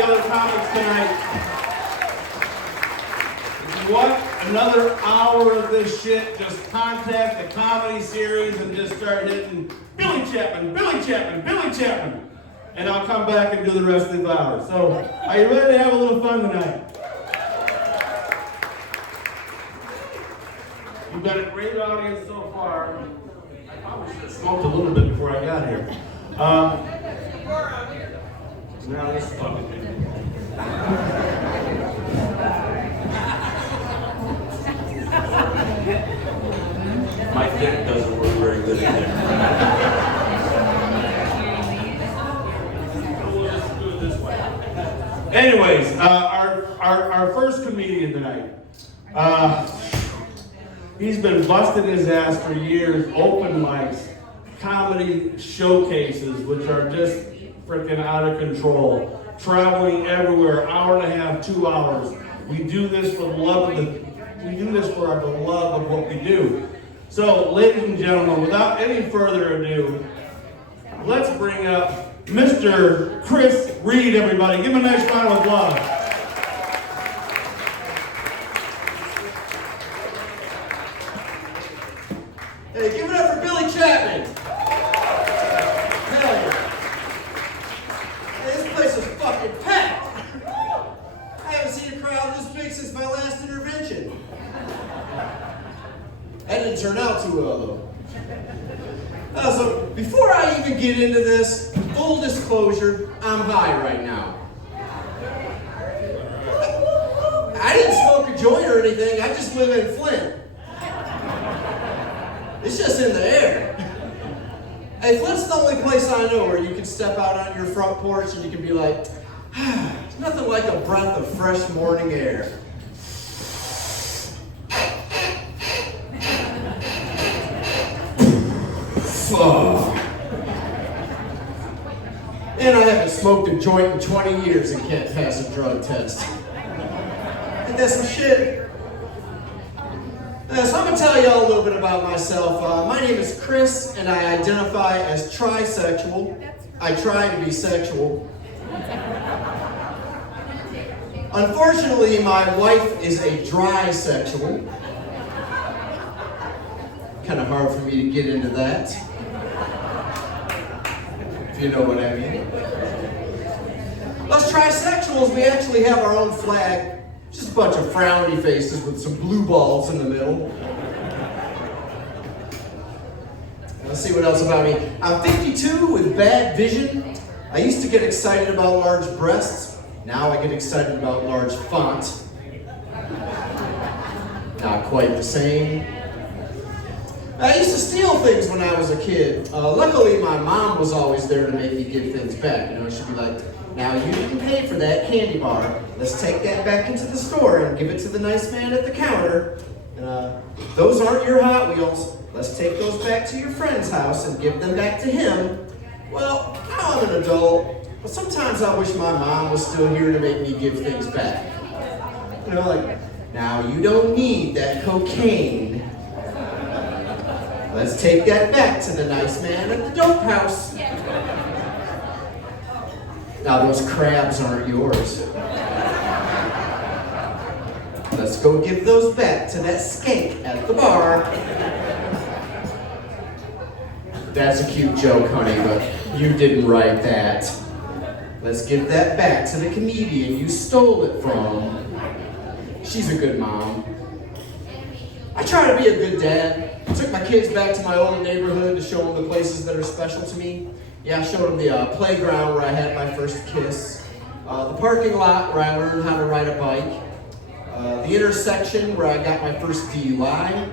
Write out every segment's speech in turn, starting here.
the other comics tonight. If you want another hour of this shit, just contact the comedy series and just start hitting Billy Chapman, Billy Chapman, Billy Chapman. And I'll come back and do the rest of the hour. So, are you ready to have a little fun tonight? You've got a great audience so far. I probably should have smoked a little bit before I got here. Now this is fucking good. My dick doesn't work very good in there. Anyways, our first comedian tonight. He's been busting his ass for years, open mics, comedy showcases, which are just freaking out of control. Traveling everywhere, hour and a half, 2 hours. We do this for the love of the love of what we do. So, ladies and gentlemen, without any further ado, let's bring up Mr. Chris Reed, everybody. Give him a nice round of applause. Hey, give it up for Billy Chapman. Hell yeah. Hey, this place is fucking packed. I haven't seen a crowd this big since my last intervention. That didn't turn out too well, though. So, before I even get into this, full disclosure, I'm high right now. I didn't smoke a joint or anything, I just live in Flint. It's just in the air. Hey, Flint's the only place I know where you can step out on your front porch and you can be like, there's nothing like a breath of fresh morning air. And I haven't smoked a joint in 20 years and can't pass a drug test. Ain't that some shit? So I'm going to tell y'all a little bit about myself. My name is Chris, and I identify as trisexual. I try to be sexual. Unfortunately, my wife is a dry-sexual. Kind of hard for me to get into that, if you know what I mean. Us trisexuals, we actually have our own flag. Just a bunch of frowny faces with some blue balls in the middle. Let's see what else about me. I'm 52 with bad vision. I used to get excited about large breasts. Now I get excited about large font. Not quite the same. I used to steal things when I was a kid. Luckily, my mom was always there to make me give things back. You know, she'd be like, now you didn't pay for that candy bar. Let's take that back into the store and give it to the nice man at the counter. Those aren't your Hot Wheels. Let's take those back to your friend's house and give them back to him. Well, now I'm an adult, but sometimes I wish my mom was still here to make me give things back. You know, like, now you don't need that cocaine. Let's take that back to the nice man at the dope house. Now those crabs aren't yours. Let's go give those back to that skank at the bar. That's a cute joke, honey, but you didn't write that. Let's give that back to the comedian you stole it from. She's a good mom. I try to be a good dad. I took my kids back to my old neighborhood to show them the places that are special to me. Yeah, I showed them the playground where I had my first kiss, the parking lot where I learned how to ride a bike, the intersection where I got my first DUI,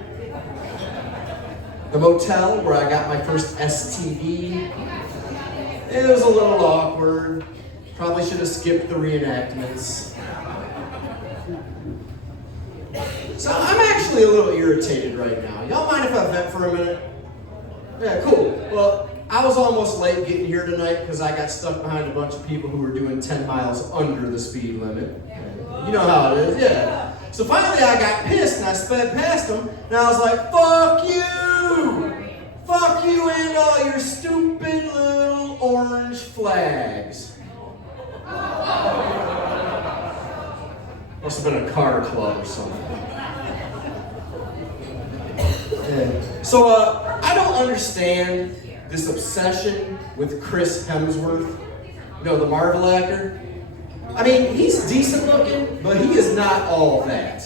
the motel where I got my first STD. It was a little awkward. Probably should have skipped the reenactments. So I'm actually a little irritated right now. Y'all mind if I vent for a minute? Yeah, cool. Well, I was almost late getting here tonight because I got stuck behind a bunch of people who were doing 10 miles under the speed limit. You know how it is, yeah. So finally I got pissed and I sped past them and I was like, fuck you! Fuck you and all your stupid little orange flags. Must have been a car club or something. Yeah. So, I don't understand this obsession with Chris Hemsworth. You know, the Marvel actor. I mean, he's decent looking, but he is not all that.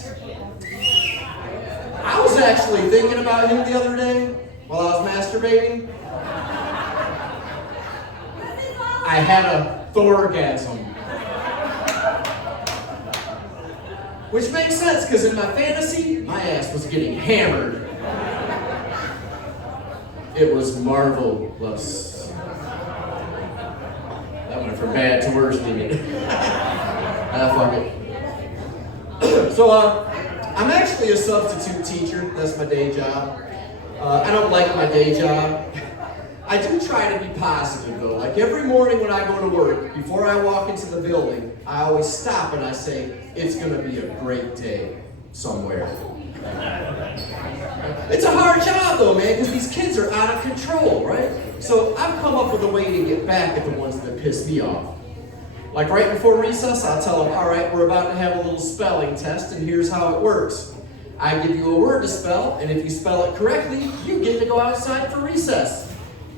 I was actually thinking about him the other day while I was masturbating. I had a Thorgasm. Which makes sense, because in my fantasy, my ass was getting hammered. It was marvelous. That went from bad to worse, didn't it? Fuck it. So, I'm actually a substitute teacher. That's my day job. I don't like my day job. I do try to be positive, though. Like every morning when I go to work, before I walk into the building, I always stop and I say, it's going to be a great day somewhere. It's a hard job, though, man, because these kids are out of control, right? So I've come up with a way to get back at the ones that piss me off. Like right before recess, I'll tell them, all right, we're about to have a little spelling test, and here's how it works. I give you a word to spell, and if you spell it correctly, you get to go outside for recess.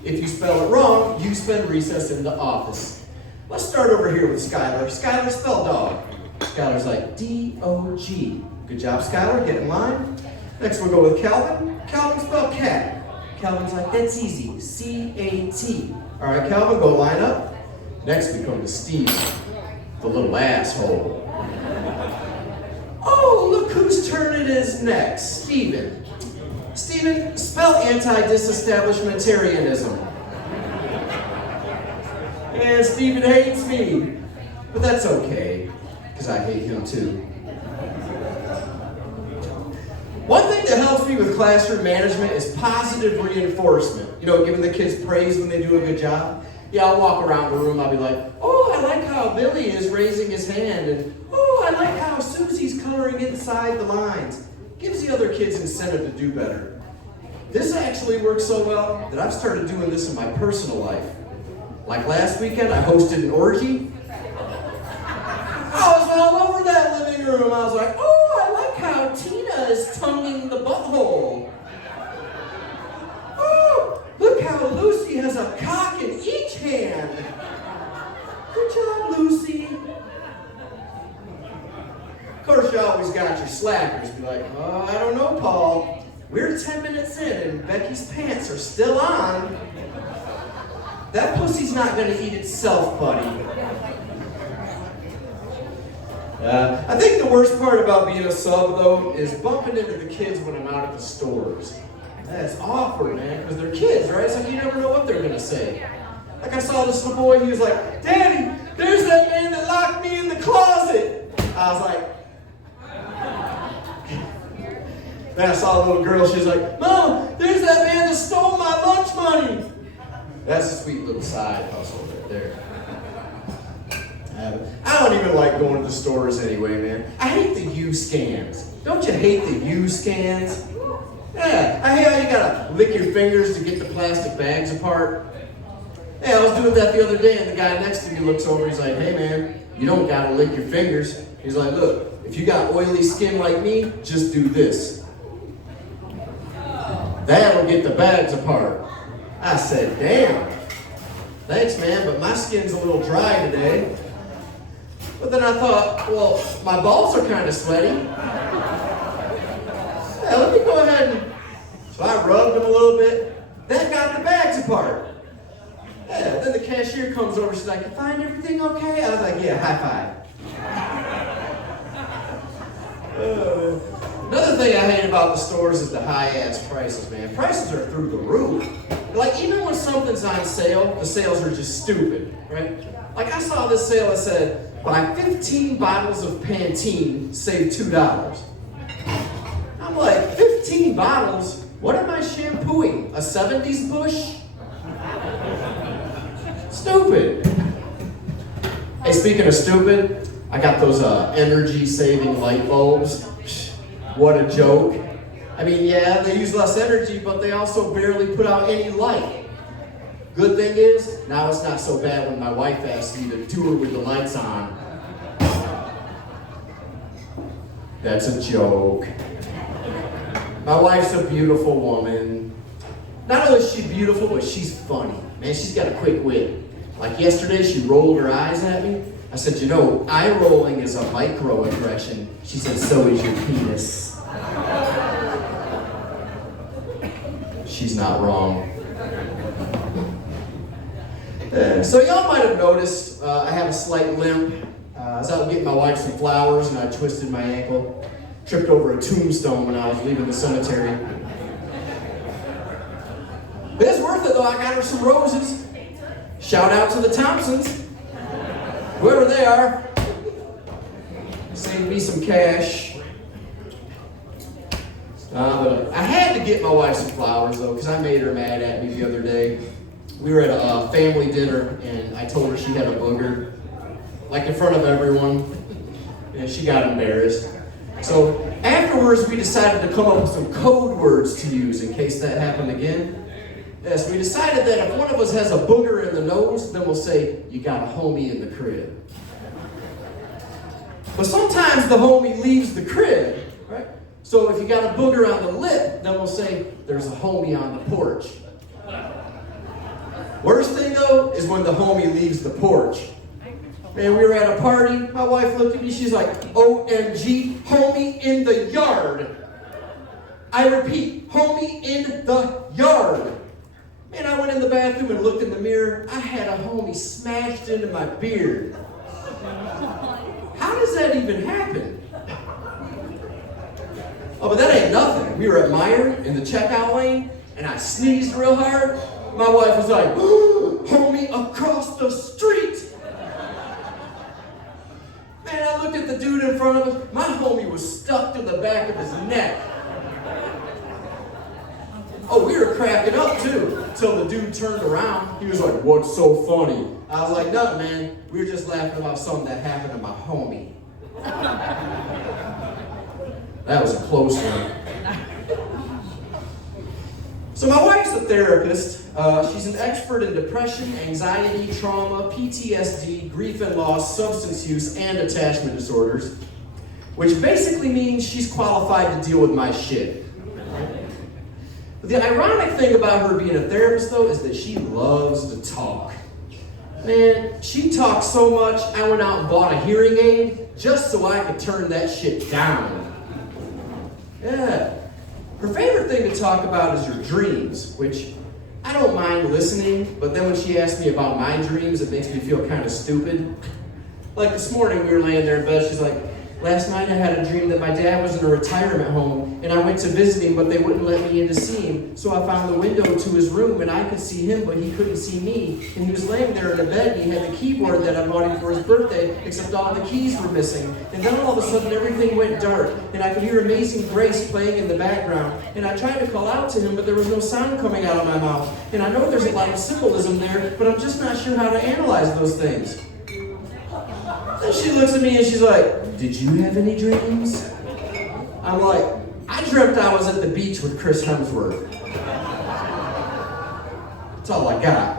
If you spell it wrong, you spend recess in the office. Let's start over here with Skylar. Skylar, spell dog. Skylar's like, D-O-G. Good job, Skylar, get in line. Next we'll go with Calvin. Calvin, spell cat. Calvin's like, that's easy, C-A-T. All right, Calvin, go line up. Next we come to Steve, the little asshole. Oh, look whose turn it is next, Steven. Steven, spell anti-disestablishmentarianism. And Steven hates me. But that's okay, because I hate him too. One thing that helps me with classroom management is positive reinforcement. You know, giving the kids praise when they do a good job. Yeah, I'll walk around the room, I'll be like, oh, I like how Billy is raising his hand, and oh, I like how Susie's coloring inside the lines. Gives the other kids incentive to do better. This actually works so well that I've started doing this in my personal life. Like last weekend, I hosted an orgy. I was all over that living room. I was like, oh, I like how Tina is tonguing the butthole. Oh, look how Lucy has a cock in each hand. Good job, Lucy. Of course, you always got your slackers. Be like, oh, I don't know, Paul. We're 10 minutes in and Becky's pants are still on. That pussy's not going to eat itself, buddy. I think the worst part about being a sub, though, is bumping into the kids when I'm out at the stores. That's awkward, man, because they're kids, right? It's like you never know what they're going to say. Like I saw this little boy, he was like, Daddy, there's that man that locked me in the closet. I was like, then I saw a little girl, she was like, Mom, there's that man that stole my lunch money. That's a sweet little side hustle right there. I don't even like going to the stores anyway, man. I hate the U-scans. Don't you hate the U-scans? Yeah, I hate how you gotta lick your fingers to get the plastic bags apart. Yeah, I was doing that the other day, and the guy next to me looks over, he's like, hey man, you don't gotta lick your fingers. He's like, look, if you got oily skin like me, just do this. That'll get the bags apart. I said, damn. Thanks, man, but my skin's a little dry today. But then I thought, well, my balls are kind of sweaty. Yeah, let me go ahead and... So I rubbed them a little bit. That got the bags apart. Yeah, then the cashier comes over, she's like, you find everything okay? I was like, yeah, high five. Another thing I hate about the stores is the high-ass prices, man. Prices are through the roof. Like, even when something's on sale, the sales are just stupid, right? Like, I saw this sale that said, buy 15 bottles of Pantene, save $2. I'm like, 15 bottles? What am I shampooing? A 70s bush? Stupid. Hey, speaking of stupid, I got those energy-saving light bulbs. What a joke. I mean, yeah, they use less energy, but they also barely put out any light. Good thing is, now it's not so bad when my wife asks me to tour with the lights on. That's a joke. My wife's a beautiful woman. Not only is she beautiful, but she's funny. Man, she's got a quick wit. Like yesterday, she rolled her eyes at me. I said, you know, eye rolling is a microaggression. She said, so is your penis. She's not wrong. So y'all might have noticed I have a slight limp. I was out getting my wife some flowers and I twisted my ankle. Tripped over a tombstone when I was leaving the cemetery. But it's worth it though, I got her some roses. Shout out to the Thompsons. Whoever they are. Saved me some cash. But I had to get my wife some flowers though, because I made her mad at me the other day. We were at a family dinner and I told her she had a booger, like in front of everyone, and she got embarrassed. So afterwards we decided to come up with some code words to use in case that happened again. Yes, we decided that if one of us has a booger in the nose, then we'll say, you got a homie in the crib. But sometimes the homie leaves the crib, right? So if you got a booger on the lip, then we'll say, there's a homie on the porch. Worst thing though, is when the homie leaves the porch. Man, we were at a party, my wife looked at me, she's like, OMG, homie in the yard. I repeat, homie in the yard. Man, I went in the bathroom and looked in the mirror, I had a homie smashed into my beard. How does that even happen? Oh, but that ain't nothing. We were at Meyer in the checkout lane, and I sneezed real hard. My wife was like, homie across the street. Man, I looked at the dude in front of us. My homie was stuck to the back of his neck. Oh, we were cracking up too, until the dude turned around. He was like, what's so funny? I was like, nothing, man. We were just laughing about something that happened to my homie. That was a close one. So my wife's a therapist. She's an expert in depression, anxiety, trauma, PTSD, grief and loss, substance use, and attachment disorders, which basically means she's qualified to deal with my shit. But the ironic thing about her being a therapist, though, is that she loves to talk. Man, she talks so much, I went out and bought a hearing aid just so I could turn that shit down. Yeah. Her favorite thing to talk about is her dreams, which I don't mind listening, but then when she asks me about my dreams, it makes me feel kind of stupid. Like this morning, we were laying there in bed, she's like, last night I had a dream that my dad was in a retirement home, and I went to visit him, but they wouldn't let me in to see him. So I found the window to his room, and I could see him, but he couldn't see me. And he was laying there in the bed, and he had the keyboard that I bought him for his birthday, except all the keys were missing. And then all of a sudden, everything went dark, and I could hear Amazing Grace playing in the background. And I tried to call out to him, but there was no sound coming out of my mouth. And I know there's a lot of symbolism there, but I'm just not sure how to analyze those things. Then she looks at me and she's like, did you have any dreams? I'm like, I dreamt I was at the beach with Chris Hemsworth. That's all I got.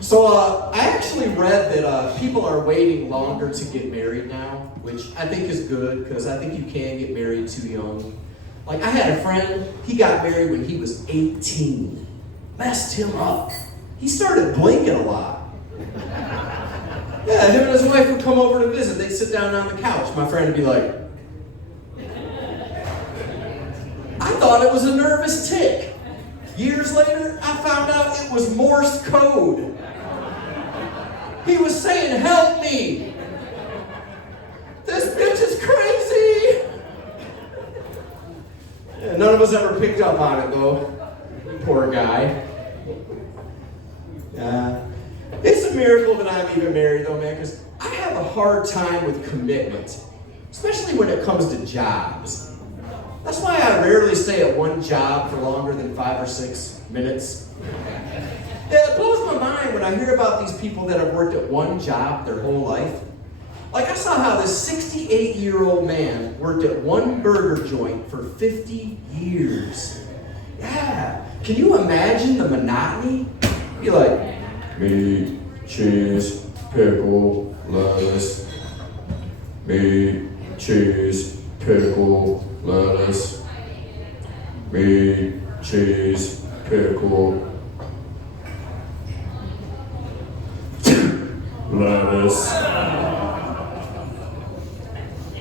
So I actually read that people are waiting longer to get married now, which I think is good because I think you can get married too young. Like I had a friend, he got married when he was 18. Messed him up. He started blinking a lot. Yeah, him and his wife would come over to visit. They'd sit down on the couch. My friend would be like, I thought it was a nervous tick. Years later, I found out it was Morse code. He was saying, help me. This bitch is crazy. Yeah, none of us ever picked up on it, though. Poor guy. It's a miracle that I'm even married, though, man, because I have a hard time with commitment, especially when it comes to jobs. That's why I rarely stay at one job for longer than 5 or 6 minutes. Yeah, it blows my mind when I hear about these people that have worked at one job their whole life. Like I saw how this 68-year-old man worked at one burger joint for 50 years. Yeah, can you imagine the monotony? Be like, meat, cheese, pickle, lettuce. Meat, cheese, pickle, lettuce. Meat, cheese, pickle, lettuce.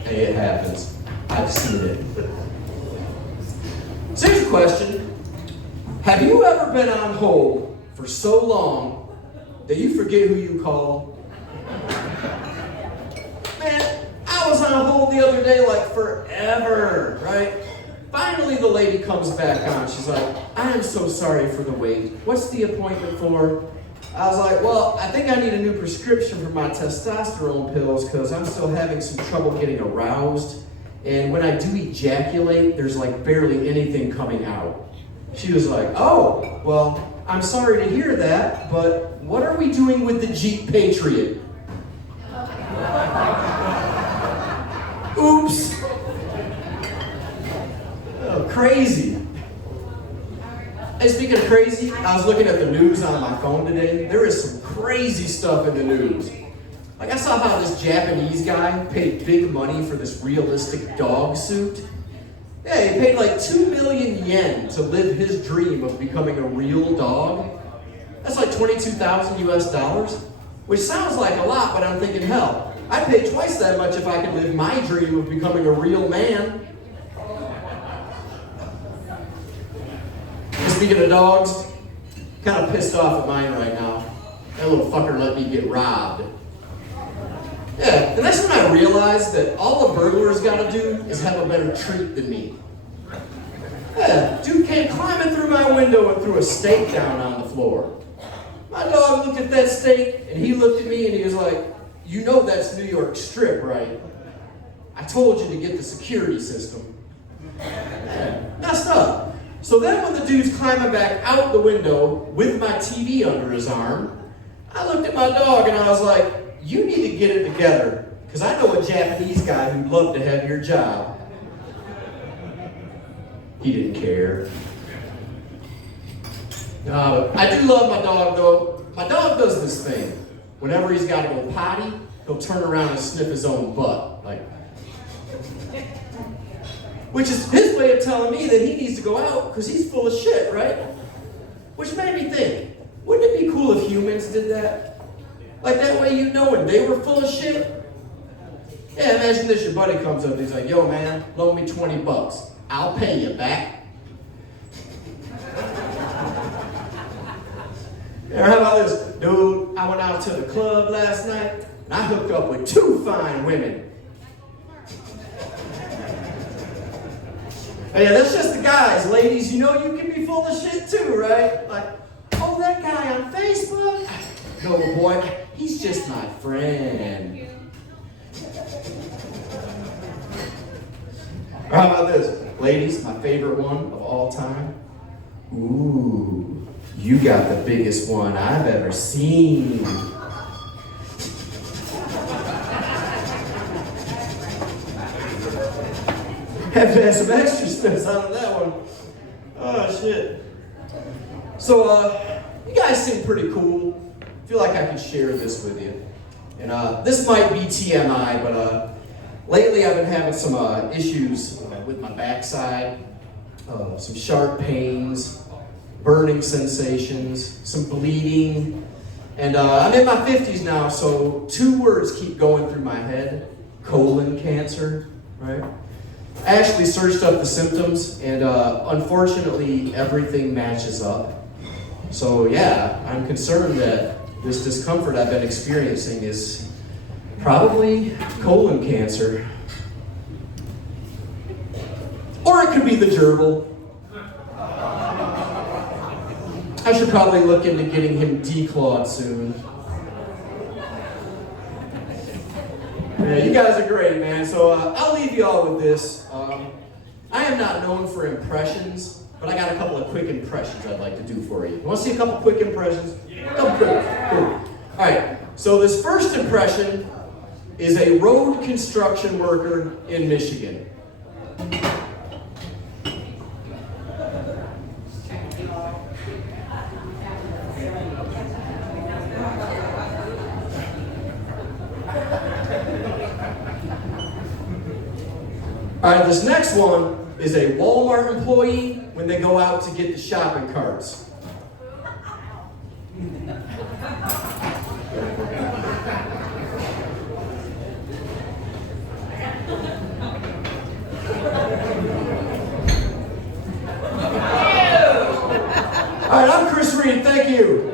Hey, it happens. I've seen it. So here's a question. Have you ever been on hold for so long that you forget who you called? Man, I was on hold the other day like forever, right? Finally, the lady comes back on. She's like, I am so sorry for the wait. What's the appointment for? I was like, well, I think I need a new prescription for my testosterone pills because I'm still having some trouble getting aroused. And when I do ejaculate, there's like barely anything coming out. She was like, oh, well, I'm sorry to hear that, but what are we doing with the Jeep Patriot? Oops. Oh, crazy. Hey, speaking of crazy, I was looking at the news on my phone today. There is some crazy stuff in the news. Like I saw how this Japanese guy paid big money for this realistic dog suit. Yeah, he paid like 2 million yen to live his dream of becoming a real dog. That's like 22,000 US dollars, which sounds like a lot, but I'm thinking, hell, I'd pay twice that much if I could live my dream of becoming a real man. And speaking of dogs, kind of pissed off at mine right now. That little fucker let me get robbed. Yeah, and that's when I realized that all a burglar's gotta do is have a better treat than me. Yeah, dude came climbing through my window and threw a steak down on the floor. My dog looked at that steak and he looked at me and he was like, you know that's New York Strip, right? I told you to get the security system. Yeah, messed up. So then when the dude's climbing back out the window with my TV under his arm, I looked at my dog and I was like, you need to get it together, because I know a Japanese guy who'd love to have your job. He didn't care. I do love my dog though. My dog does this thing. Whenever he's got to go potty, he'll turn around and sniff his own butt. Like, which is his way of telling me that he needs to go out because he's full of shit, right? Which made me think, wouldn't it be cool if humans did that? Like that way you know when they were full of shit. Yeah, imagine this, your buddy comes up and he's like, yo man, loan me $20. I'll pay you back. Or how about this? Dude, I went out to the club last night and I hooked up with 2 fine women. Hey, that's just the guys. Ladies, you know you can be full of shit too, right? Like, oh, that guy on Facebook? No, boy, he's just my friend. Or how about this? Ladies, my favorite one of all time. Ooh, you got the biggest one I've ever seen. Have to have some extra steps out of that one. Oh, shit. So, you guys seem pretty cool. I feel like I can share this with you. And this might be TMI, but lately I've been having some issues with my backside, some sharp pains, burning sensations, some bleeding. And I'm in my 50s now, so 2 words keep going through my head. Colon cancer, right? I actually searched up the symptoms, and unfortunately everything matches up. So yeah, I'm concerned that this discomfort I've been experiencing is probably colon cancer. Or it could be the gerbil. I should probably look into getting him declawed soon. Yeah, you guys are great, man. So I'll leave you all with this. I am not known for impressions, but I got a couple of quick impressions I'd like to do for you. You want to see a couple quick impressions? Couple quick. Cool. All right. So this first impression is a road construction worker in Michigan. All right, this next one is a Walmart employee when they go out to get the shopping carts. All right, I'm Chris Reed. Thank you.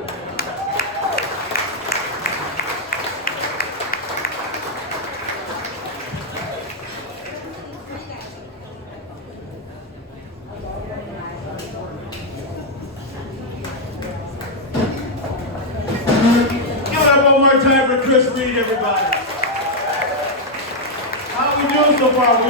Give it up one more time for Chris Reed, everybody. How we doing so far?